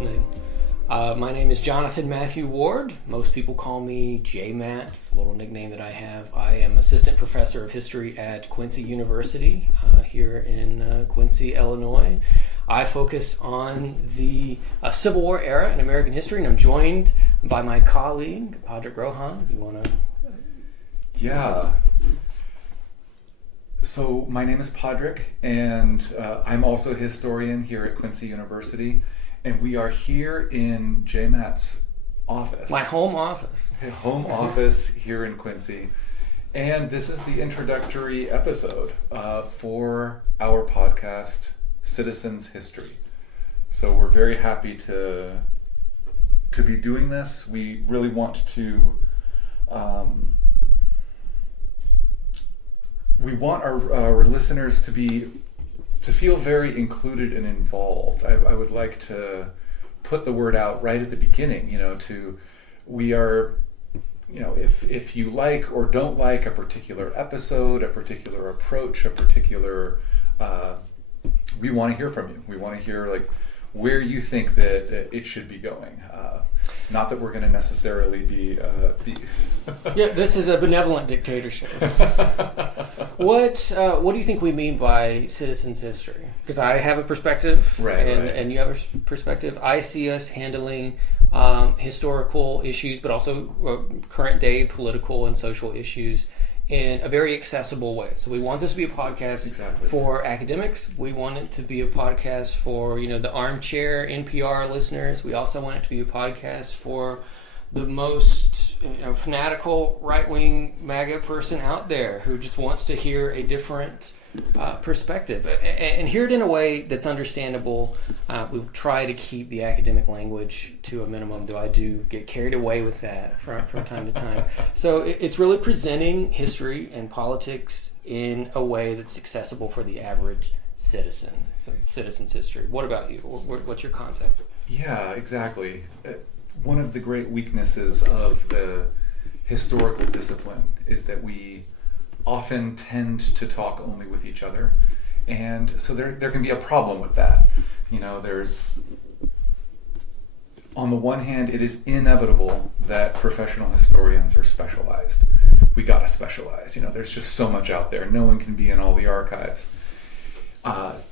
listening. My name is Jonathan Matthew Ward. Most people call me J-Matt. It's a little nickname that I have. I am assistant professor of history at Quincy University here in Quincy, Illinois. I focus on the Civil War era in American history, and I'm joined by my colleague, Padraig Rohan. You want to... Yeah. So my name is Padraig, and I'm also a historian here at Quincy University, and we are here in J-Matt's office. My home office. Home office here in Quincy. And this is the introductory episode for our podcast, Citizens History. So we're very happy to be doing this. We really want to... we want our listeners to feel very included and involved. I would like to put the word out right at the beginning, if you like or don't like a particular episode, a particular approach, a particular, we want to hear from you. We want to hear where you think that it should be going. Not that we're going to necessarily be... Yeah, this is a benevolent dictatorship. What do you think we mean by citizens' history? Because I have a perspective, and you have a perspective. I see us handling historical issues, but also current day political and social issues in a very accessible way. So we want this to be a podcast for academics. We want it to be a podcast for the armchair NPR listeners. We also want it to be a podcast for the most fanatical right-wing MAGA person out there who just wants to hear a different perspective and hear it in a way that's understandable. We try to keep the academic language to a minimum, though I do get carried away with that from time to time. So it's really presenting history and politics in a way that's accessible for the average citizen. So citizens' history. What about you? What's your context? Yeah, exactly. One of the great weaknesses of the historical discipline is that we often tend to talk only with each other, and so there can be a problem with that. There's, on the one hand, it is inevitable that professional historians are specialized. We gotta specialize. There's just so much out there. No one can be in all the archives.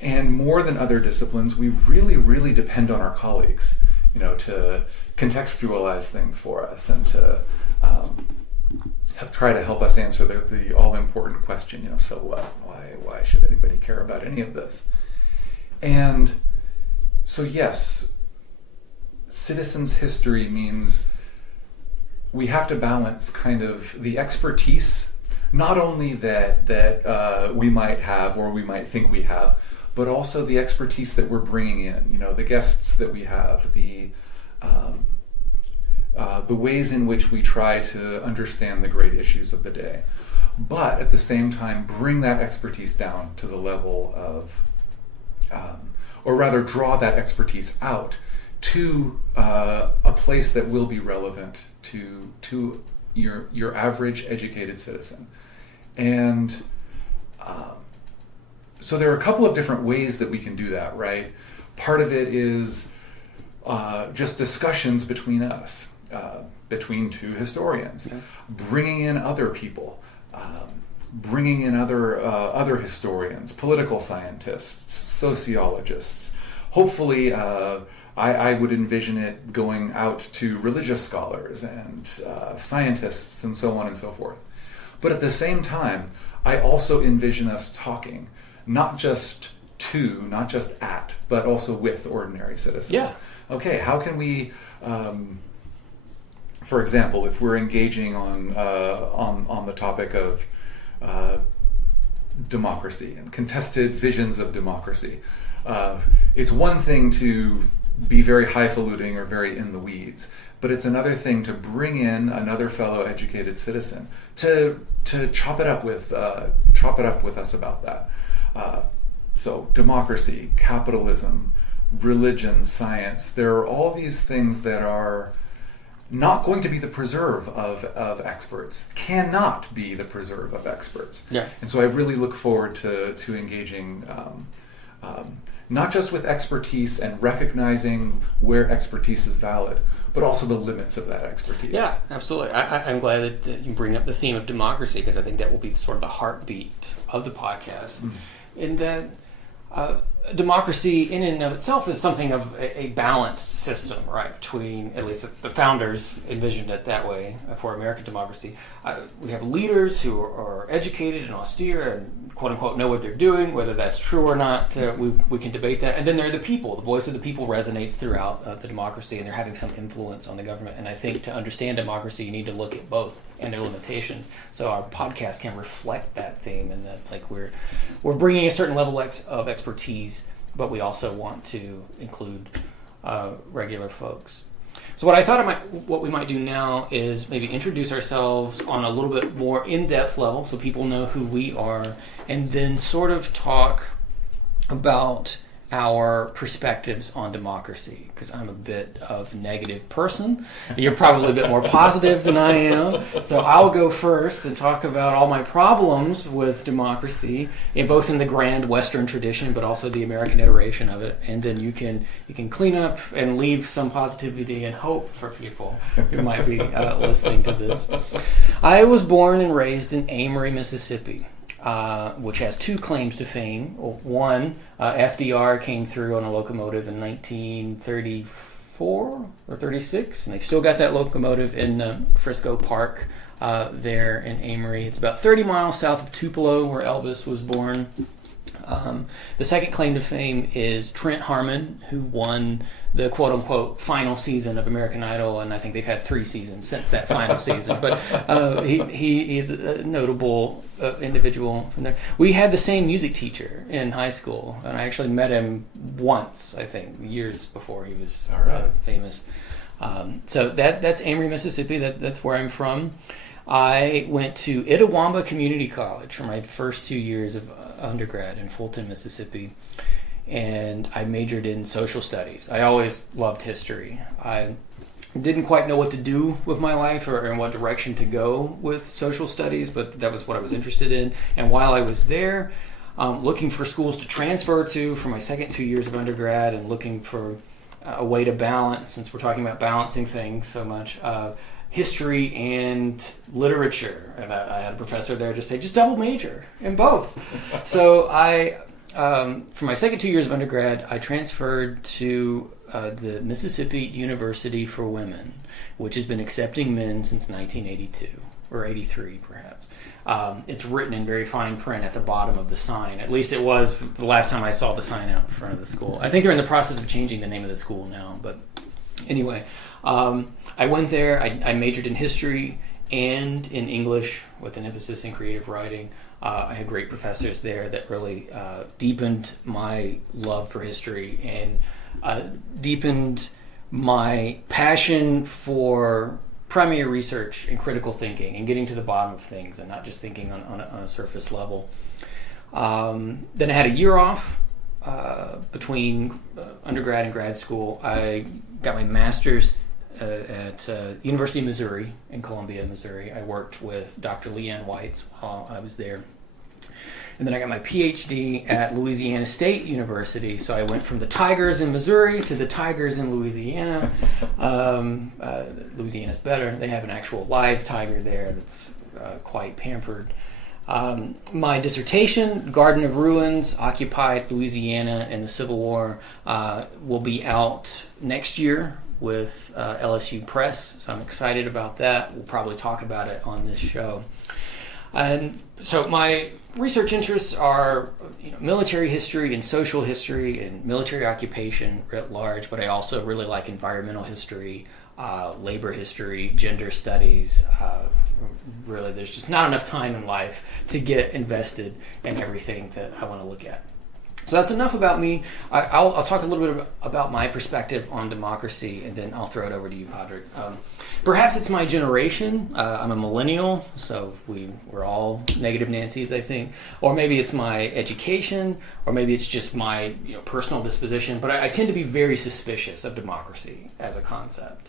And more than other disciplines, we really, really depend on our colleagues, to contextualize things for us and to try to help us answer the all-important question, so what? Why should anybody care about any of this? And so yes, citizens' history means we have to balance kind of the expertise, not only that we might have or we might think we have, but also the expertise that we're bringing in, the guests that we have, the ways in which we try to understand the great issues of the day, but at the same time bring that expertise down to the level of, or rather draw that expertise out to a place that will be relevant to your average educated citizen. And so there are a couple of different ways that we can do that, right? Part of it is just discussions between us, between two historians, bringing in other people, bringing in other historians, political scientists, sociologists. Hopefully, I would envision it going out to religious scholars and scientists and so on and so forth. But at the same time, I also envision us talking, not just at, but also with ordinary citizens. Yeah. Okay, how can we, for example, if we're engaging on the topic of democracy and contested visions of democracy, it's one thing to be very highfalutin or very in the weeds, but it's another thing to bring in another fellow educated citizen to chop it up with us about that. So democracy, capitalism, religion, science, there are all these things that are not going to be the preserve of experts, cannot be the preserve of experts. Yeah. And so I really look forward to engaging not just with expertise and recognizing where expertise is valid, but also the limits of that expertise. Yeah, absolutely. I'm glad that you bring up the theme of democracy, because I think that will be sort of the heartbeat of the podcast. In that democracy in and of itself is something of a balanced system, right? Between, at least the founders envisioned it that way for American democracy. We have leaders who are educated and austere and quote unquote know what they're doing. Whether that's true or not, we can debate that. And then there are the people. The voice of the people resonates throughout the democracy, and they're having some influence on the government. And I think to understand democracy, you need to look at both and their limitations. So our podcast can reflect that theme, and that like we're bringing a certain level of expertise, but we also want to include regular folks. So what I thought what we might do now is maybe introduce ourselves on a little bit more in-depth level, so people know who we are, and then sort of talk about our perspectives on democracy, because I'm a bit of a negative person. You're probably a bit more positive than I am. So I'll go first and talk about all my problems with democracy, both in the grand Western tradition, but also the American iteration of it. And then you can clean up and leave some positivity and hope for people who might be listening to this. I was born and raised in Amory, Mississippi. Which has two claims to fame. One, FDR came through on a locomotive in 1934 or 36, and they've still got that locomotive in Frisco Park there in Amory. It's about 30 miles south of Tupelo, where Elvis was born. The second claim to fame is Trent Harmon, who won the quote-unquote final season of American Idol, and I think they've had 3 seasons since that final season. But he's a notable individual from there. We had the same music teacher in high school, and I actually met him once, I think, years before he was famous. So that's Amory, Mississippi. That's where I'm from. I went to Itawamba Community College for my first 2 years of undergrad in Fulton, Mississippi, and I majored in social studies. I always loved history. I didn't quite know what to do with my life or in what direction to go with social studies, but that was what I was interested in. And while I was there, looking for schools to transfer to for my second 2 years of undergrad, and looking for a way to balance, since we're talking about balancing things so much, history and literature. And I had a professor there just say, just double major in both. So for my second 2 years of undergrad, I transferred to the Mississippi University for Women, which has been accepting men since 1982, or 83 perhaps. It's written in very fine print at the bottom of the sign. At least it was the last time I saw the sign out in front of the school. I think they're in the process of changing the name of the school now, but anyway. I went there, I majored in history and in English with an emphasis in creative writing. I had great professors there that really deepened my love for history and deepened my passion for primary research and critical thinking and getting to the bottom of things and not just thinking on a surface level. Then I had a year off between undergrad and grad school. I got my master's at University of Missouri in Columbia, Missouri. I worked with Dr. Leanne Weitz while I was there. And then I got my PhD at Louisiana State University. So I went from the Tigers in Missouri to the Tigers in Louisiana. Louisiana's better. They have an actual live tiger there that's quite pampered. My dissertation, Garden of Ruins, Occupied Louisiana in the Civil War, will be out next year with LSU Press, so I'm excited about that. We'll probably talk about it on this show. And so my research interests are military history and social history and military occupation writ large, but I also really like environmental history, labor history, gender studies. Really, there's just not enough time in life to get invested in everything that I want to look at. So that's enough about me. I'll talk a little bit about my perspective on democracy, and then I'll throw it over to you, Padraig. Perhaps it's my generation. I'm a millennial, so we're all negative Nancys, I think. Or maybe it's my education, or maybe it's just my personal disposition. But I tend to be very suspicious of democracy as a concept.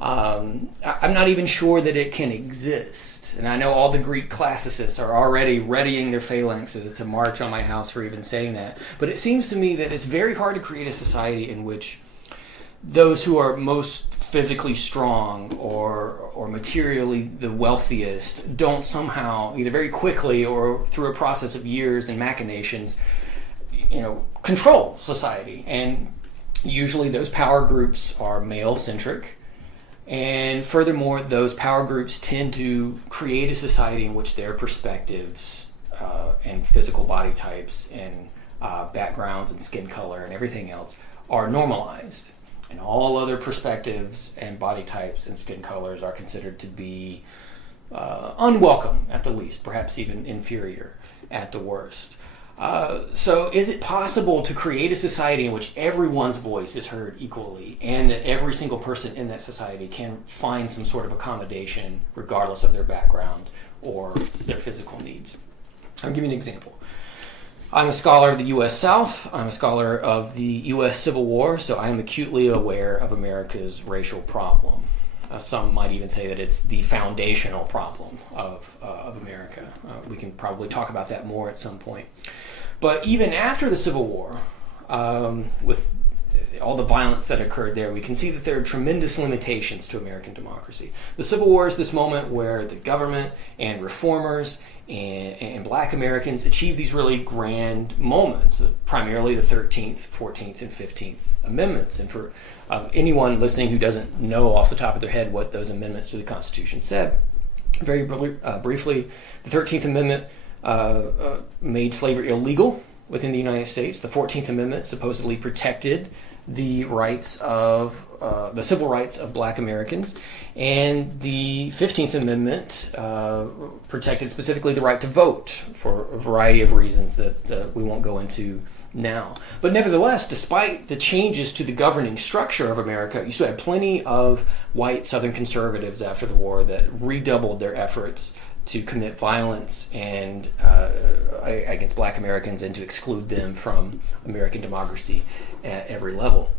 I'm not even sure that it can exist. And I know all the Greek classicists are already readying their phalanxes to march on my house for even saying that. But it seems to me that it's very hard to create a society in which those who are most physically strong or materially the wealthiest don't somehow, either very quickly or through a process of years and machinations, control society. And usually those power groups are male-centric. And furthermore, those power groups tend to create a society in which their perspectives and physical body types and backgrounds and skin color and everything else are normalized. And all other perspectives and body types and skin colors are considered to be unwelcome at the least, perhaps even inferior at the worst. So is it possible to create a society in which everyone's voice is heard equally and that every single person in that society can find some sort of accommodation regardless of their background or their physical needs? I'll give you an example. I'm a scholar of the U.S. South. I'm a scholar of the U.S. Civil War, so I am acutely aware of America's racial problem. Some might even say that it's the foundational problem of America. We can probably talk about that more at some point. But even after the Civil War, with all the violence that occurred there, we can see that there are tremendous limitations to American democracy. The Civil War is this moment where the government and reformers and black Americans achieved these really grand moments, primarily the 13th, 14th, and 15th Amendments. And for anyone listening who doesn't know off the top of their head what those amendments to the Constitution said, very briefly, the 13th Amendment made slavery illegal within the United States. The 14th Amendment supposedly protected the rights of the civil rights of black Americans, and the 15th Amendment protected specifically the right to vote for a variety of reasons that we won't go into now. But nevertheless, despite the changes to the governing structure of America, you still had plenty of white Southern conservatives after the war that redoubled their efforts to commit violence and against black Americans and to exclude them from American democracy at every level.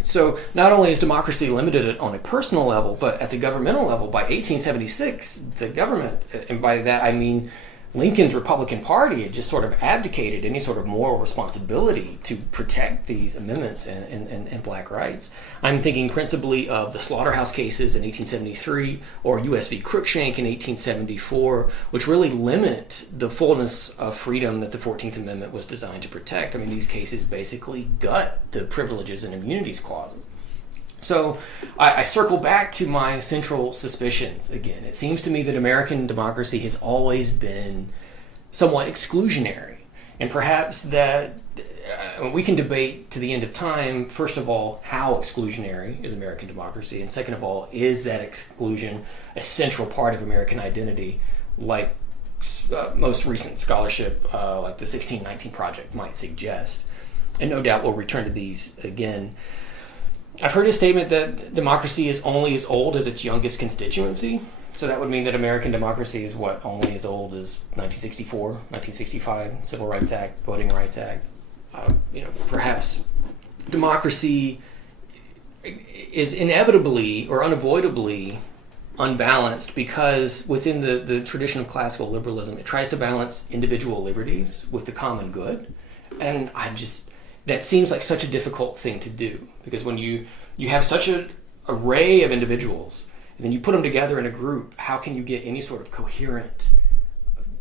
So not only is democracy limited on a personal level, but at the governmental level, by 1876, the government, and by that I mean Lincoln's Republican Party, had just sort of abdicated any sort of moral responsibility to protect these amendments and black rights. I'm thinking principally of the slaughterhouse cases in 1873 or U.S. v. Cruikshank in 1874, which really limit the fullness of freedom that the 14th Amendment was designed to protect. I mean, these cases basically gut the privileges and immunities clauses. So I circle back to my central suspicions again. It seems to me that American democracy has always been somewhat exclusionary. And perhaps that we can debate to the end of time, first of all, how exclusionary is American democracy? And second of all, is that exclusion a central part of American identity, like most recent scholarship, like the 1619 Project, might suggest? And no doubt we'll return to these again. I've heard a statement that democracy is only as old as its youngest constituency. So that would mean that American democracy is only as old as 1964, 1965, Civil Rights Act, Voting Rights Act. Perhaps democracy is inevitably or unavoidably unbalanced because within the tradition of classical liberalism, it tries to balance individual liberties with the common good. And that seems like such a difficult thing to do, because when you have such an array of individuals and then you put them together in a group, how can you get any sort of coherent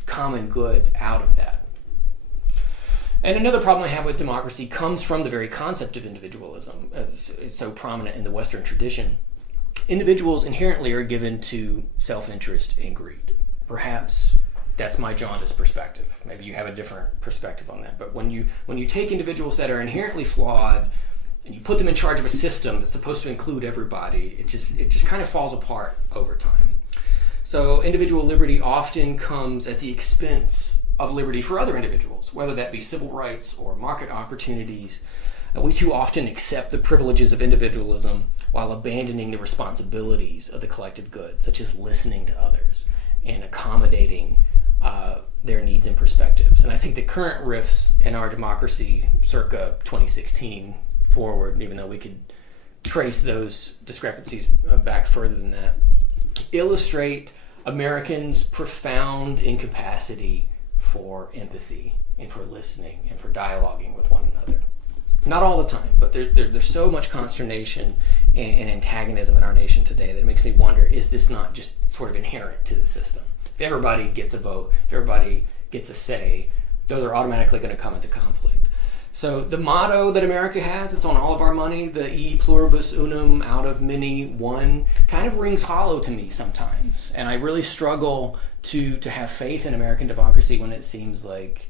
common good out of that? And another problem I have with democracy comes from the very concept of individualism, as it's so prominent in the Western tradition. Individuals inherently are given to self-interest and greed. Perhaps that's my jaundiced perspective. Maybe you have a different perspective on that. But when you take individuals that are inherently flawed and you put them in charge of a system that's supposed to include everybody, it just kind of falls apart over time. So individual liberty often comes at the expense of liberty for other individuals, whether that be civil rights or market opportunities. And we too often accept the privileges of individualism while abandoning the responsibilities of the collective good, such as listening to others and accommodating their needs and perspectives. And I think the current rifts in our democracy circa 2016 forward, even though we could trace those discrepancies back further than that, illustrate Americans' profound incapacity for empathy and for listening and for dialoguing with one another. Not all the time, but there's so much consternation and antagonism in our nation today that it makes me wonder, is this not just sort of inherent to the system? If everybody gets a vote, if everybody gets a say, those are automatically going to come into conflict. So the motto that America has, it's on all of our money, the e pluribus unum, out of many, one, kind of rings hollow to me sometimes. And I really struggle to have faith in American democracy when it seems like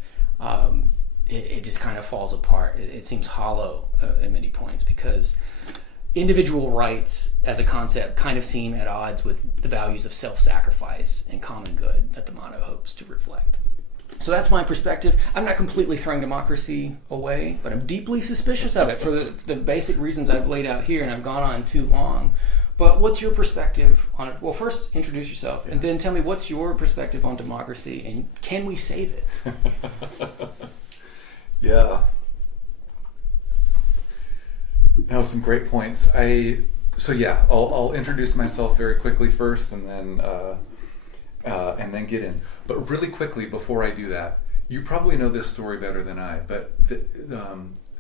it just kind of falls apart. It seems hollow at many points, because individual rights as a concept kind of seem at odds with the values of self-sacrifice and common good that the motto hopes to reflect. So that's my perspective. I'm not completely throwing democracy away, but I'm deeply suspicious of it for the basic reasons I've laid out here, and I've gone on too long. But what's your perspective on it? Well, first, introduce yourself, and then tell me what's your perspective on democracy, and can we save it? Yeah. Now, some great points. I'll introduce myself very quickly first, and then get in. But really quickly, before I do that, you probably know this story better than I, but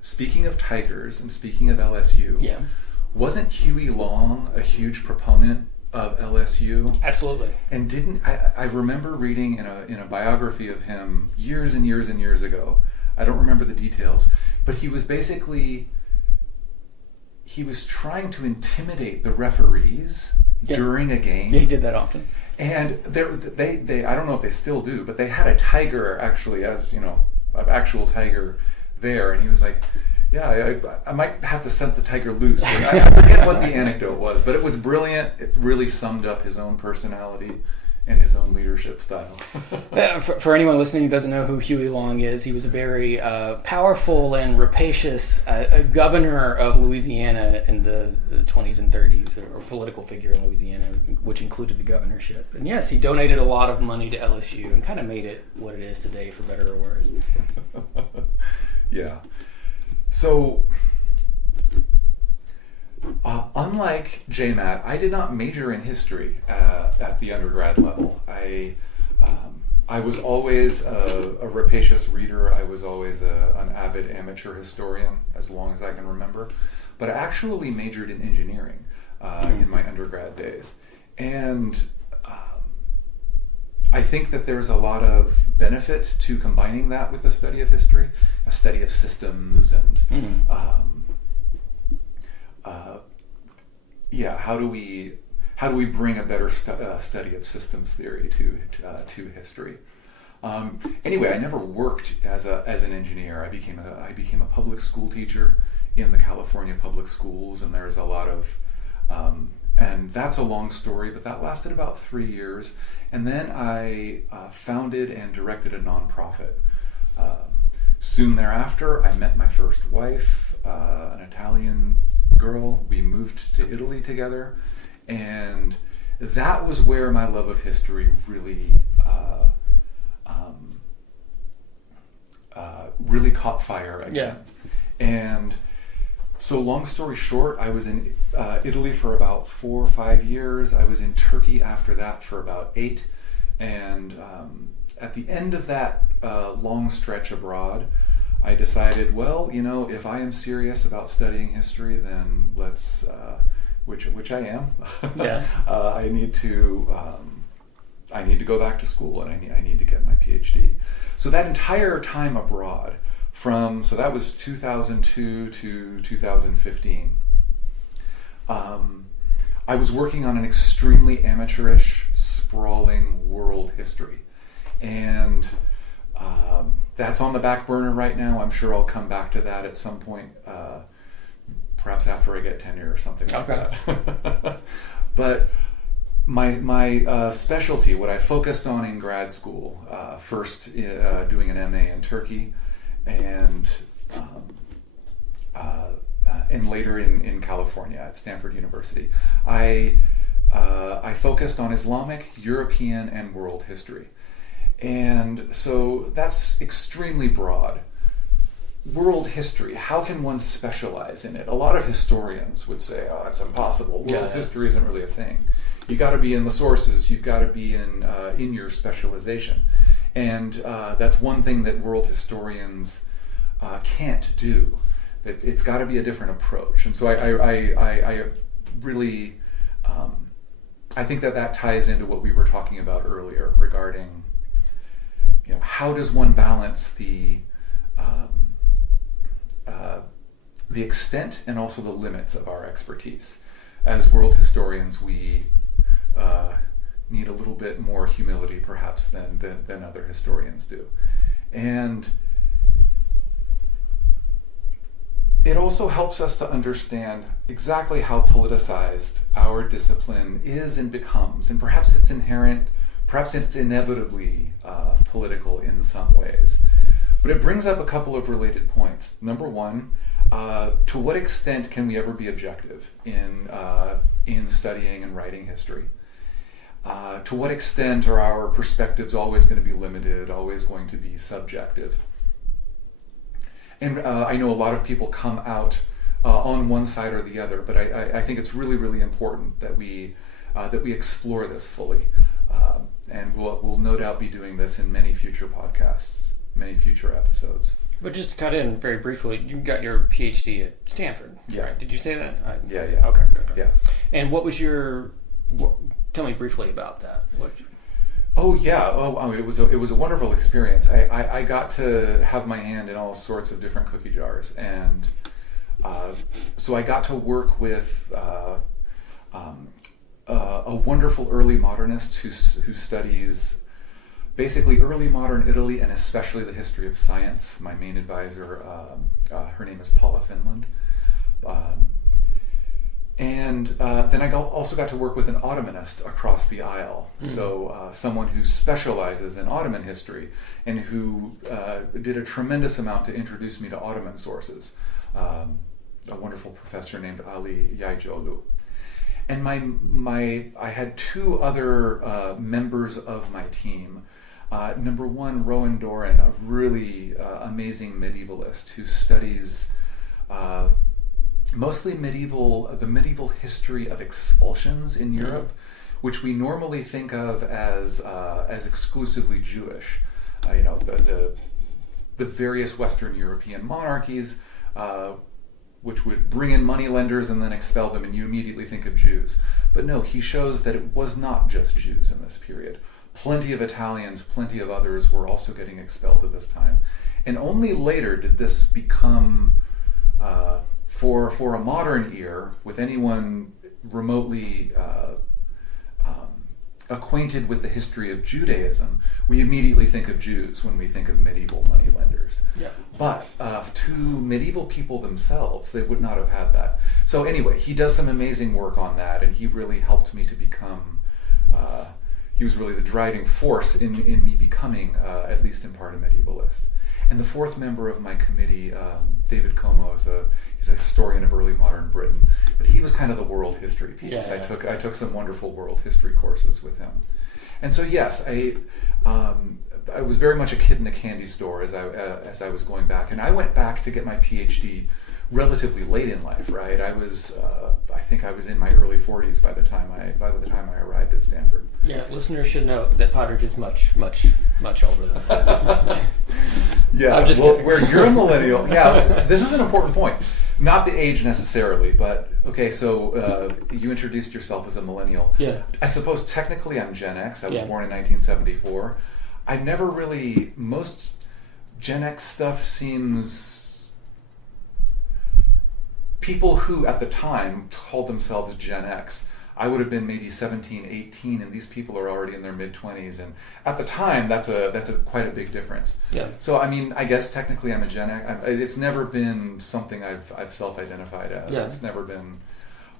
speaking of tigers and speaking of LSU, wasn't Huey Long a huge proponent of LSU? Absolutely. And I remember reading in a biography of him years and years and years ago, I don't remember the details, but he was trying to intimidate the referees during a game. Yeah, he did that often. And they I don't know if they still do, but they had a tiger actually, as you know, an actual tiger there, and he was like, yeah, I might have to set the tiger loose. I forget what the anecdote was, but it was brilliant. It really summed up his own personality and his own leadership style. For anyone listening who doesn't know who Huey Long is, he was a very powerful and rapacious governor of Louisiana in the 20s and 30s, or political figure in Louisiana, which included the governorship. And yes, he donated a lot of money to LSU and kind of made it what it is today, for better or worse. Yeah. So, unlike JMAT, I did not major in history at the undergrad level. I was always a rapacious reader. I was always an avid amateur historian, as long as I can remember. But I actually majored in engineering in my undergrad days. And I think that there's a lot of benefit to combining that with a study of history, a study of systems, and how do we bring a better study of systems theory to history? Anyway, I never worked as an engineer. I became a public school teacher in the California public schools, and there's a lot of and that's a long story, but that lasted about 3 years. And then I founded and directed a nonprofit. Soon thereafter, I met my first wife, an Italian girl. We moved to Italy together, and that was where my love of history really really caught fire again. Yeah. And so, long story short, I was in Italy for about 4 or 5 years. I was in Turkey after that for about 8. And at the end of that long stretch abroad, I decided, well, you know, if I am serious about studying history, then let's, which I am. Yeah. I need to go back to school, and I need to get my PhD. So that entire time abroad, so that was 2002 to 2015. I was working on an extremely amateurish, sprawling world history. And that's on the back burner right now. I'm sure I'll come back to that at some point, perhaps after I get tenure or something like that. But my specialty, what I focused on in grad school, first doing an MA in Turkey, and later in California at Stanford University, I focused on Islamic, European, and world history. And so that's extremely broad. world history, how can one specialize in it? A lot of historians would say, oh, it's impossible. World history isn't really a thing. You got to be in the sources. You've got to be in your specialization. And that's one thing that world historians can't do. That it's got to be a different approach. And so I really, I think that ties into what we were talking about earlier regarding, how does one balance the extent and also the limits of our expertise. As world historians, we need a little bit more humility, perhaps, than other historians do. And it also helps us to understand exactly how politicized our discipline is and becomes. And perhaps it's inherent, perhaps it's inevitably political in some ways. But it brings up a couple of related points. Number one, to what extent can we ever be objective in studying and writing history? To what extent are our perspectives always going to be limited, always going to be subjective? And I know a lot of people come out on one side or the other, but I think it's really, really important that we explore this fully. And we'll no doubt be doing this in many future podcasts, many future episodes. But just to cut in very briefly, you got your PhD at Stanford, right? Did you say that? Yeah. Okay, good. Yeah. And what was tell me briefly about that. It was a wonderful experience. I got to have my hand in all sorts of different cookie jars, and so I got to work with a wonderful early modernist who studies basically early modern Italy and especially the history of science. My main advisor, her name is Paula Finland. And then I also got to work with an Ottomanist across the aisle. Mm-hmm. So someone who specializes in Ottoman history and who did a tremendous amount to introduce me to Ottoman sources. A wonderful professor named Ali Yaycolu. And I had two other members of my team. Number one, Rowan Doran, a really amazing medievalist who studies mostly the medieval history of expulsions in Europe, which we normally think of as exclusively Jewish. The various Western European monarchies, which would bring in moneylenders and then expel them, and you immediately think of Jews. But no, he shows that it was not just Jews in this period. Plenty of Italians, plenty of others were also getting expelled at this time. And only later did this become, for a modern ear, with anyone remotely acquainted with the history of Judaism, we immediately think of Jews when we think of medieval moneylenders. Yeah. But to medieval people themselves, they would not have had that. So anyway, he does some amazing work on that, and he really helped me to become, he was really the driving force in me becoming, at least in part, a medievalist. And the fourth member of my committee, David Como, he's a historian of early modern Britain, but he was kind of the world history piece. Yeah. I took some wonderful world history courses with him, and so yes, I was very much a kid in a candy store as I was going back, and I went back to get my PhD relatively late in life. Right, I think I was in my early 40s by the time I arrived at Stanford. Yeah, listeners should know that Padraig is much older than that. Yeah, where you're a millennial. Yeah, this is an important point. Not the age necessarily, but okay. So you introduced yourself as a millennial. Yeah. I suppose technically I'm Gen X. I was born in 1974. I've never really. Most Gen X stuff seems. People who at the time called themselves Gen X, I would have been maybe 17, 18, and these people are already in their mid-20s, and at the time that's quite a big difference. Yeah. So I mean, I guess technically I'm a Gen X. It's never been something I've self-identified as. Yeah. It's never been,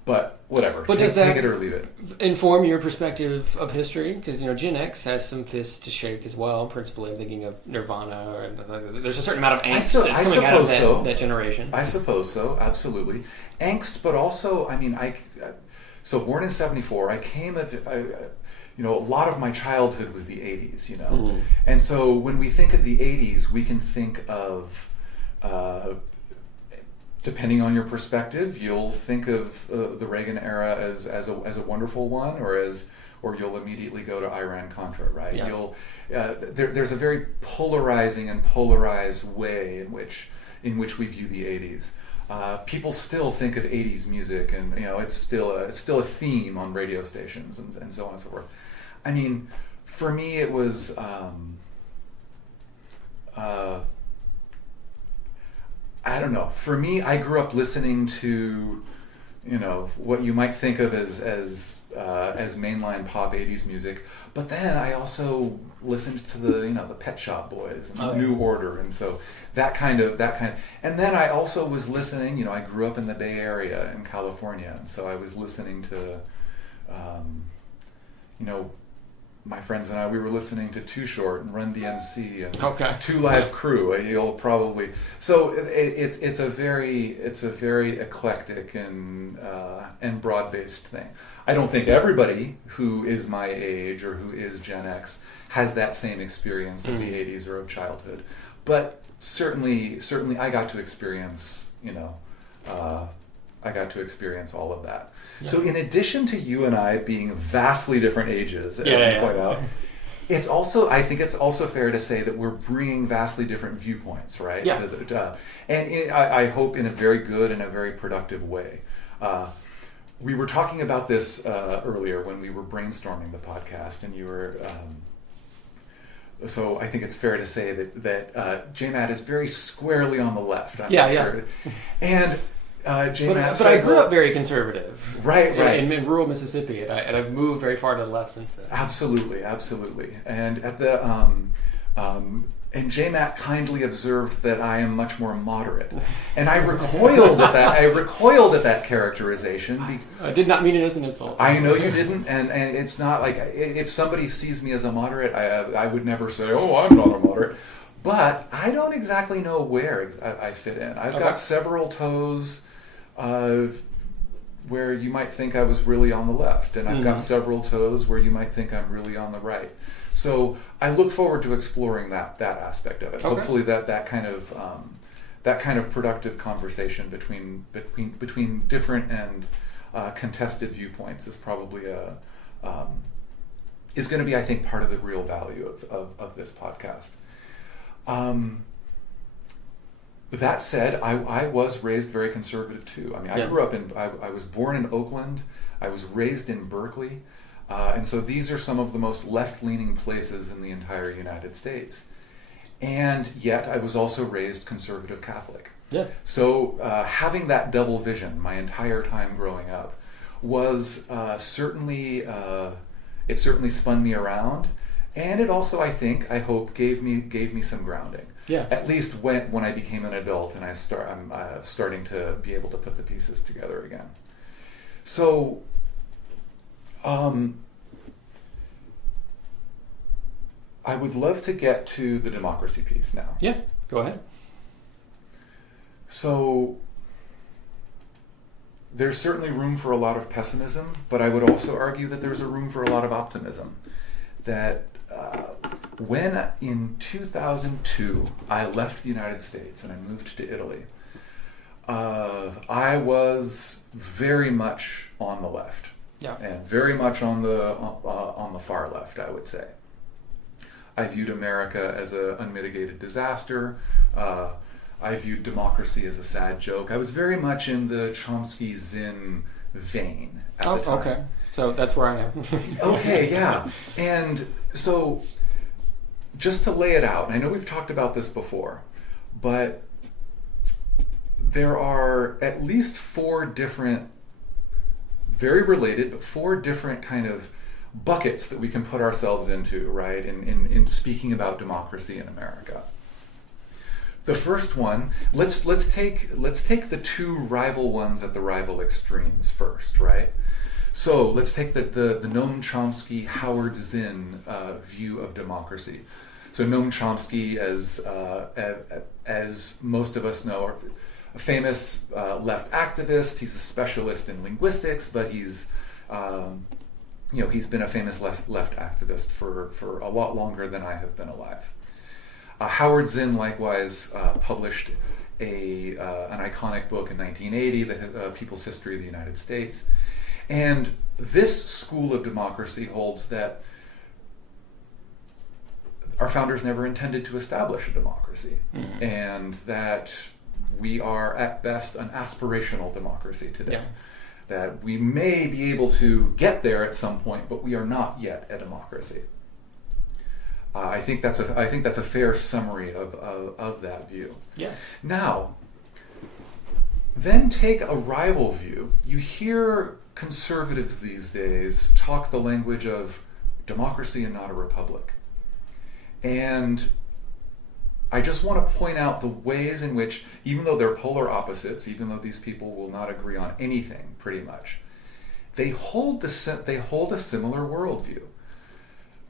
but whatever. But does that take it or leave it inform your perspective of history? Because Gen X has some fists to shake as well. Principally, I'm thinking of Nirvana, or there's a certain amount of angst that's coming out of that generation. I suppose so, absolutely. Angst, but also, I mean, so born in 74, I came of, a lot of my childhood was the 80s, Mm-hmm. And so when we think of the 80s, we can think of depending on your perspective, you'll think of the Reagan era as a wonderful one, or you'll immediately go to Iran-Contra, right? Yeah. There's a very polarizing and polarized way in which we view the 80s. People still think of 80s music, and it's still a theme on radio stations and so on and so forth. I mean, for me, it was I don't know. For me, I grew up listening to what you might think of as mainline pop 80s music, but then I also listened to the Pet Shop Boys and the New Order, and so that kind of, and then I also was listening. I grew up in the Bay Area in California, and so I was listening to, my friends and I, we were listening to Too Short and Run DMC and Two Live Crew. You'll probably it's a very eclectic and broad-based thing. I don't think everybody who is my age or who is Gen X has that same experience of the 80s or of childhood, but certainly I got to experience all of that. Yeah. So in addition to you and I being vastly different ages, as you point out, I think it's also fair to say that we're bringing vastly different viewpoints, right? Yeah. I hope in a very good and a very productive way. We were talking about this earlier when we were brainstorming the podcast, and you were... so I think it's fair to say that JMAT is very squarely on the left. I'm sure. And... but I grew up very conservative, right, in rural Mississippi, and I've moved very far to the left since then. Absolutely, and at the and JMAT kindly observed that I am much more moderate, and I recoiled at that. I recoiled at that characterization. I did not mean it as an insult. I know you didn't, and it's not like if somebody sees me as a moderate, I would never say, "Oh, I'm not a moderate." But I don't exactly know where I fit in. I've got several toes where you might think I was really on the left, and I've got several toes where you might think I'm really on the right. So I look forward to exploring that aspect of it. Okay. Hopefully that kind of productive conversation between different and contested viewpoints is probably is going to be, I think, part of the real value of this podcast. That said, I was raised very conservative too. I mean, I grew up I was born in Oakland. I was raised in Berkeley. And so these are some of the most left-leaning places in the entire United States. And yet I was also raised conservative Catholic. Yeah. So having that double vision my entire time growing up was certainly spun me around. And it also, I hope, gave me some grounding. Yeah. At least when I became an adult and I'm starting to be able to put the pieces together again. So, I would love to get to the democracy piece now. Yeah, go ahead. So, there's certainly room for a lot of pessimism, but I would also argue that there's a room for a lot of optimism. That when in 2002 I left the United States and I moved to Italy, I was very much on the left, and very much on the far left, I would say. I viewed America as an unmitigated disaster. I viewed democracy as a sad joke. I was very much in the Chomsky Zinn vein at the time. Okay. So that's where I am. Okay, yeah. And so just to lay it out, and I know we've talked about this before, but there are at least 4 different, very related, but 4 different kind of buckets that we can put ourselves into, right, in speaking about democracy in America. The first one, let's take the 2 rival ones at the rival extremes first, right? So let's take the Noam Chomsky, Howard Zinn view of democracy. So Noam Chomsky, as most of us know, a famous left activist. He's a specialist in linguistics, but he's been a famous left activist for a lot longer than I have been alive. Howard Zinn likewise published an iconic book in 1980, The People's History of the United States. And this school of democracy holds that our founders never intended to establish a democracy, and that we are at best an aspirational democracy today. Yeah. That we may be able to get there at some point, but we are not yet a democracy. I think that's a fair summary of that view. Yeah. Now, then take a rival view. You hear conservatives these days talk the language of democracy and not a republic. And I just want to point out the ways in which, even though they're polar opposites, even though these people will not agree on anything pretty much, they hold a similar worldview.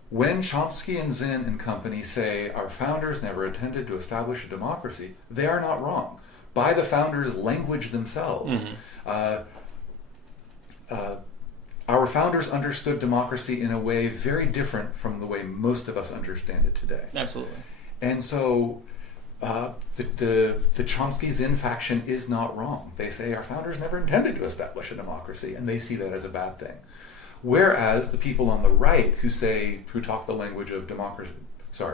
When Chomsky and Zinn and company say our founders never intended to establish a democracy, they are not wrong. By the founders' language themselves, our founders understood democracy in a way very different from the way most of us understand it today. Absolutely. And so the Chomsky-Zinn faction is not wrong. They say our founders never intended to establish a democracy, and they see that as a bad thing. Whereas the people on the right who talk the language of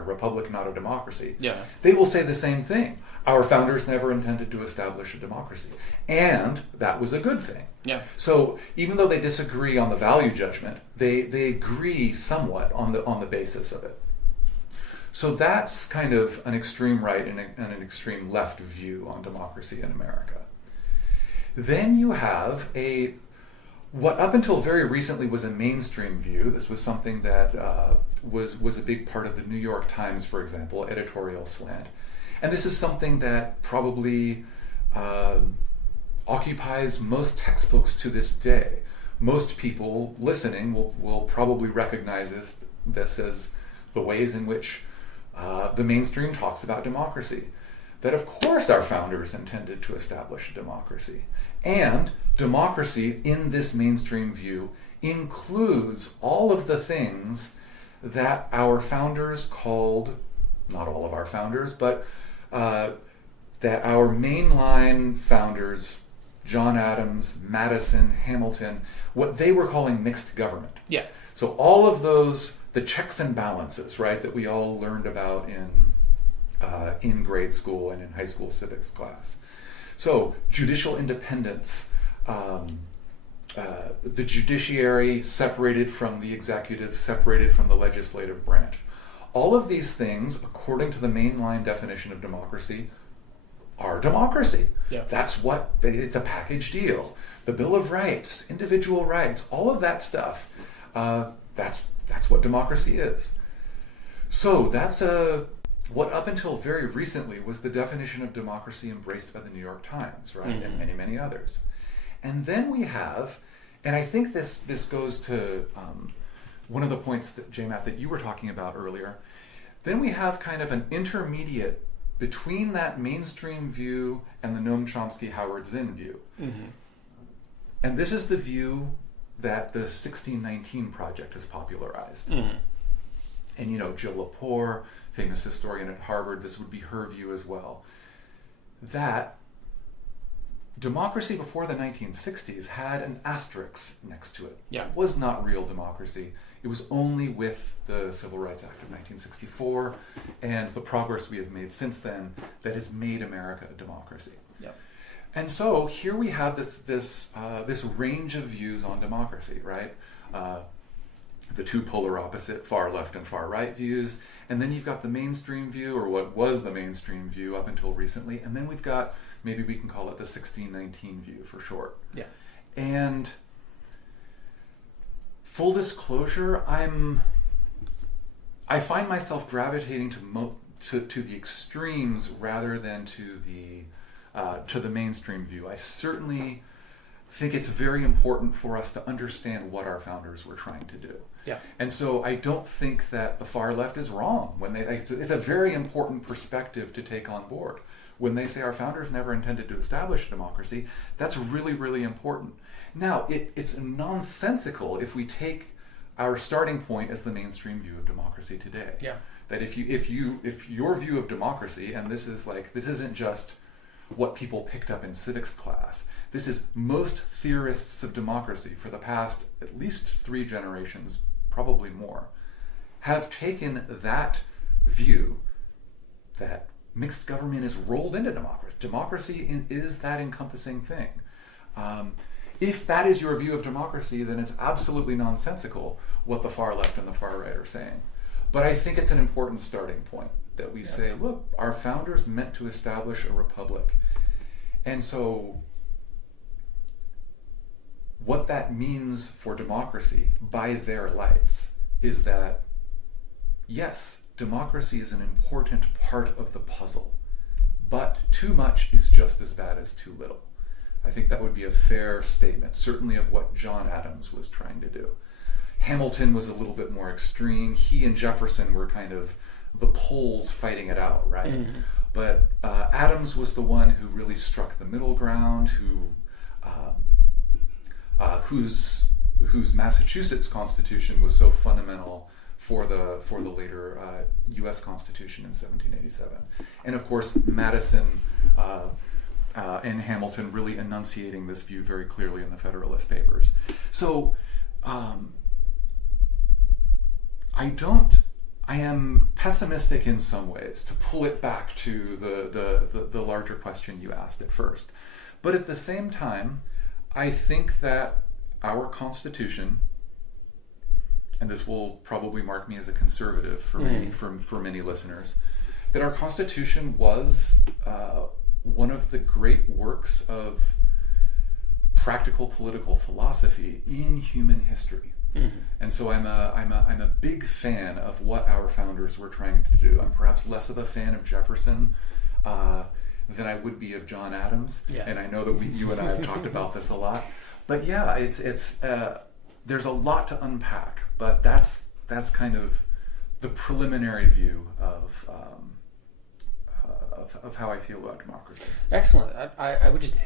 republic, not a democracy, they will say the same thing. Our founders never intended to establish a democracy. And that was a good thing. Yeah. So even though they disagree on the value judgment, they agree somewhat on the basis of it. So that's kind of an extreme right and an extreme left view on democracy in America. Then you have what up until very recently was a mainstream view. This was something that was a big part of the New York Times, for example, editorial slant. And this is something that probably occupies most textbooks to this day. Most people listening will probably recognize this as the ways in which the mainstream talks about democracy. That of course our founders intended to establish a democracy. And democracy in this mainstream view includes all of the things that our founders called, not all of our founders, but that our mainline founders, John Adams, Madison, Hamilton, what they were calling mixed government. Yeah. So all of those, the checks and balances, right, that we all learned about in grade school and in high school civics class. So judicial independence, the judiciary separated from the executive, separated from the legislative branch. All of these things, according to the mainline definition of democracy, are democracy. Yeah. It's a package deal. The Bill of Rights, individual rights, all of that stuff, that's what democracy is. So that's what up until very recently was the definition of democracy embraced by the New York Times, right, and many, many others. And then we have, and I think this goes to one of the points that, J-Matt, that you were talking about earlier. Then we have kind of an intermediate between that mainstream view and the Noam Chomsky-Howard-Zinn view. And this is the view that the 1619 Project has popularized. And Jill Lepore, famous historian at Harvard, this would be her view as well. That democracy before the 1960s had an asterisk next to it. Yeah. It was not real democracy. It was only with the Civil Rights Act of 1964 and the progress we have made since then that has made America a democracy. Yeah. And so here we have this range of views on democracy, right? The two polar opposite, far left and far right views. And then you've got the mainstream view, or what was the mainstream view up until recently. And then we've got, maybe we can call it the 1619 view for short. Yeah. And full disclosure, I find myself gravitating to the extremes rather than to the mainstream view. I certainly think it's very important for us to understand what our founders were trying to do. Yeah. And so I don't think that the far left is wrong when it's a very important perspective to take on board. When they say our founders never intended to establish a democracy, that's really, really important. Now, it's nonsensical if we take our starting point as the mainstream view of democracy today. Yeah. That if your view of democracy, and this isn't just what people picked up in civics class. This is most theorists of democracy for the past at least 3 generations, probably more, have taken that view that mixed government is rolled into democracy. Democracy is that encompassing thing. If that is your view of democracy, then it's absolutely nonsensical what the far left and the far right are saying. But I think it's an important starting point that we say, look, our founders meant to establish a republic. And so what that means for democracy by their lights is that, yes, democracy is an important part of the puzzle, but too much is just as bad as too little. I think that would be a fair statement, certainly of what John Adams was trying to do. Hamilton was a little bit more extreme. He and Jefferson were kind of the poles fighting it out, right? Mm-hmm. But Adams was the one who really struck the middle ground, whose Massachusetts Constitution was so fundamental for the later U.S. Constitution in 1787. And of course, Madison and Hamilton really enunciating this view very clearly in the Federalist Papers. So I am pessimistic in some ways, to pull it back to the larger question you asked at first. But at the same time, I think that our Constitution, and this will probably mark me as a conservative for many listeners, that our Constitution was one of the great works of practical political philosophy in human history. Mm-hmm. And so I'm a big fan of what our founders were trying to do. I'm perhaps less of a fan of Jefferson than I would be of John Adams. Yeah. And I know that you and I have talked about this a lot. But yeah, it's there's a lot to unpack. But that's kind of the preliminary view of how I feel about democracy. Excellent. I would just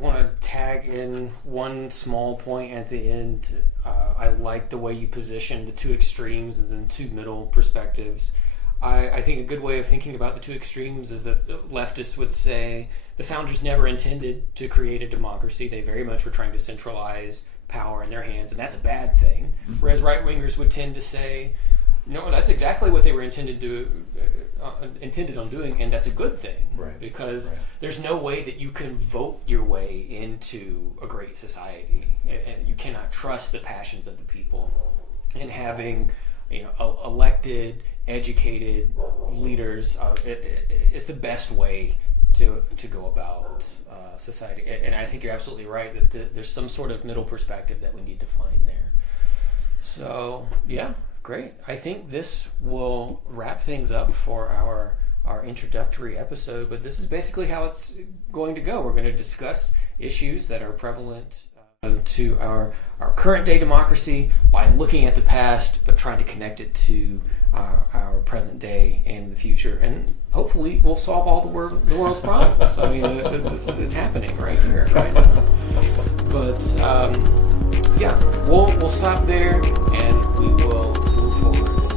want to tag in one small point at the end. I like the way you position the 2 extremes and then 2 middle perspectives. I think a good way of thinking about the 2 extremes is that leftists would say the founders never intended to create a democracy. They very much were trying to centralize power in their hands, and that's a bad thing. Mm-hmm. Whereas right-wingers would tend to say, no, that's exactly what they were intended on doing, and that's a good thing. Right. Because there's no way that you can vote your way into a great society, and you cannot trust the passions of the people. And having, elected, educated leaders is the best way to go about society. And I think you're absolutely right that there's some sort of middle perspective that we need to find there. So yeah. Great. I think this will wrap things up for our introductory episode, but this is basically how it's going to go. We're going to discuss issues that are prevalent to our current day democracy by looking at the past, but trying to connect it to our present day and the future. And hopefully we'll solve all the world's problems. I mean, it's happening right here, right now. But yeah, we'll stop there, and we will move forward.